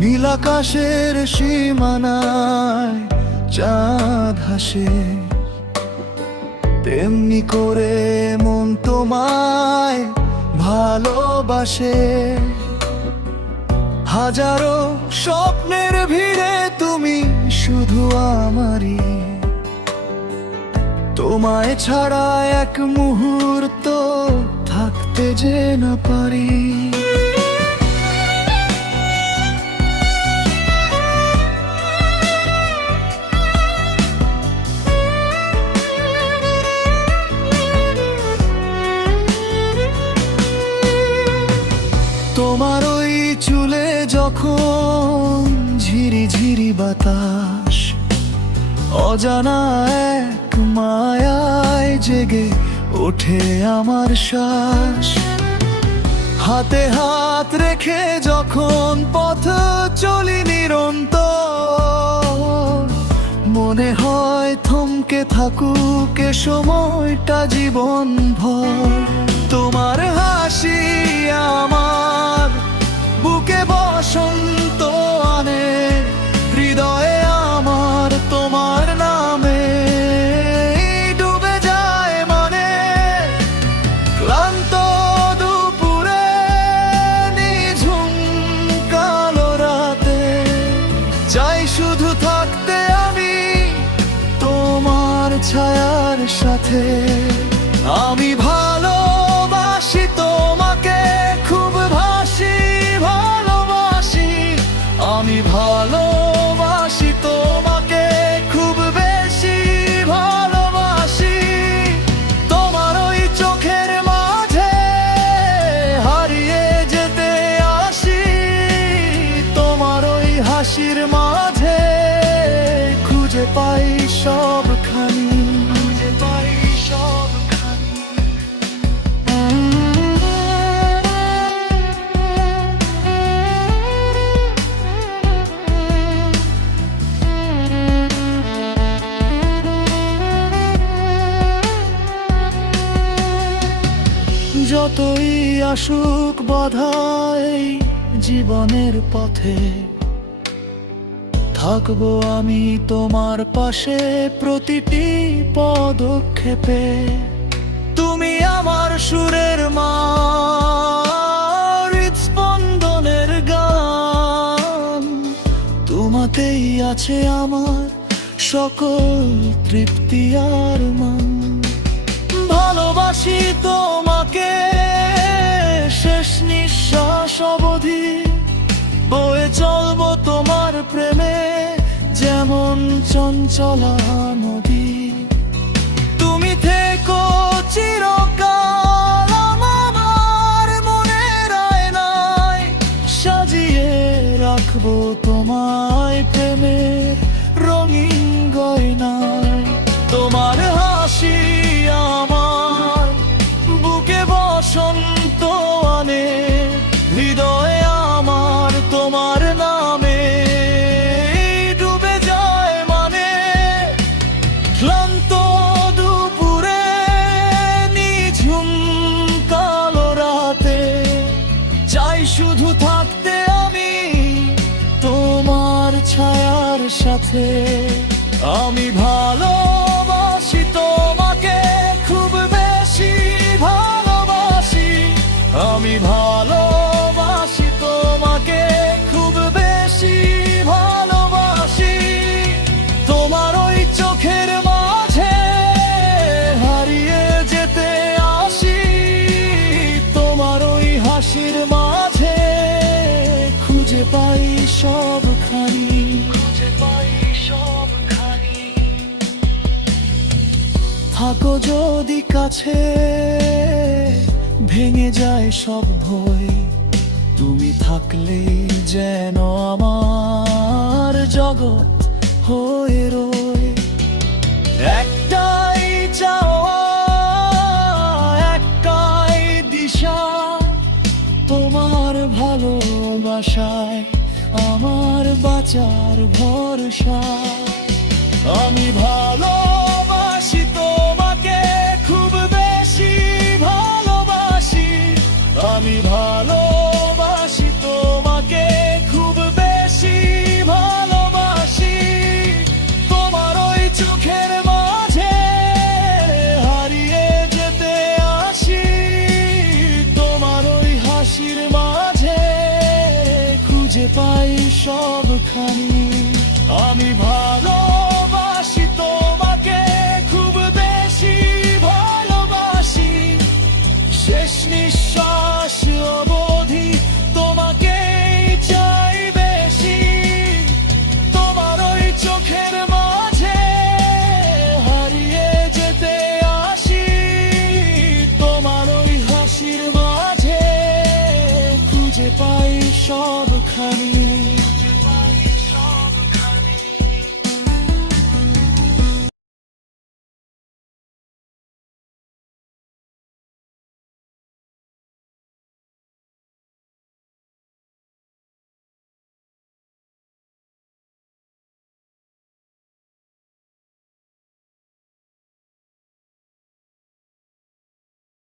নীল আকাশের সীমানায় চাঁদ হাসে, তেমনি করে মন তোমায় ভালোবাসে। হাজারো স্বপ্নের ভিড়ে তুমি শুধু আমারই, তোমায় ছাড়া এক মুহূর্ত থাকতে যে না পারি। তোমার ওই চুলে যখন ঝিরি ঝিরি বাতাস, অজানা এক মায়ায় জেগে ওঠে আমার শ্বাস। হাতে হাত রেখে যখন পথ চলি নিরন্তর, মনে হয় থমকে থাকুক এ সময়টা জীবন ভর। তোমার হাসি আমার বুকে বসন্ত আনে, হৃদয়ে আমার তোমার নামে ডুবে যায় মানে। ক্লান্ত দুপুরে নিঝুম কালো রাতে, চাই শুধু থাকতে আমি তোমার ছায়ার সাথে। আমি ভালোবাসি তোমাকে, খুব ভাসি ভালোবাসি। আমি ভালোবাসি তোমাকে, খুব বেশি ভালোবাসি। তোমার ওই চোখের মাঝে হারিয়ে যেতে আসি, তোমার ওই হাসির মাঝে খুঁজে পাই সবখানি, খুঁজে পাই সবখানি। যতই আসুক বাধাই জীবনের পথে, থাকবো আমি তোমার পাশে প্রতিটি পদক্ষেপে। তুমি আমার সুরের মার, হৃদস্পন্দনের গান। তোমাতেই আছে আমার সকল তৃপ্তি আর মান। ভালোবাসি তোমাকে শেষ নিঃশ্বাস অবধি, বয়ে চলবো তোমার প্রেমে যেমন চঞ্চলা নদী। তুমি থেকো চিরকাল আমার মনের আয়নায়, সাজিয়ে রাখবো তোমায় প্রেমের রঙিন গয়নায়। তোমার হাসি আমার বুকে বসন্ত আনে, হৃদয়ে আমার তোমার নামে ডুবে যায় মানে। ক্লান্ত দুপুরে নিঝুম কালো রাতে, চাই শুধু থাকতে আমি তোমার ছায়ার সাথে। আমি ভালোবাসি তোমাকে, খুব বেশি ভালোবাসি। আমি ভালোবাসি তোমাকে, খুব বেশি ভালোবাসি। তোমার ওই চোখের মাঝে হারিয়ে যেতে আসি, তোমার ওই হাসির মাঝে খুঁজে পাই সবখানি, খুঁজে পাই সবখানি। থাকো যদি কাছে, ভেঙে যায় সব ভয়। তুমি থাকলে যেন আমার জগৎ হয়ে রয়। একটাই চাওয়া, একটাই দিশা, তোমার ভালোবাসায় আমার বাঁচার ভরসা। আমি ভালোবাসি তোমাকে, খুব বেশি ভালোবাসি। আমি ভালোবাসি তোমাকে, খুব বেশি খুঁজে পাই সবখানি। আমি ভালোবাসি তোমাকে, খুব বেশি ভালোবাসি, শেষ নিঃশ্বাস অবধি তোমাকেই চাই বেশি। তোমার ওই চোখের মাঝে হারিয়ে যেতে আসি, তোমার ওই হাসির মাঝে খুঁজে পাই সবখানি।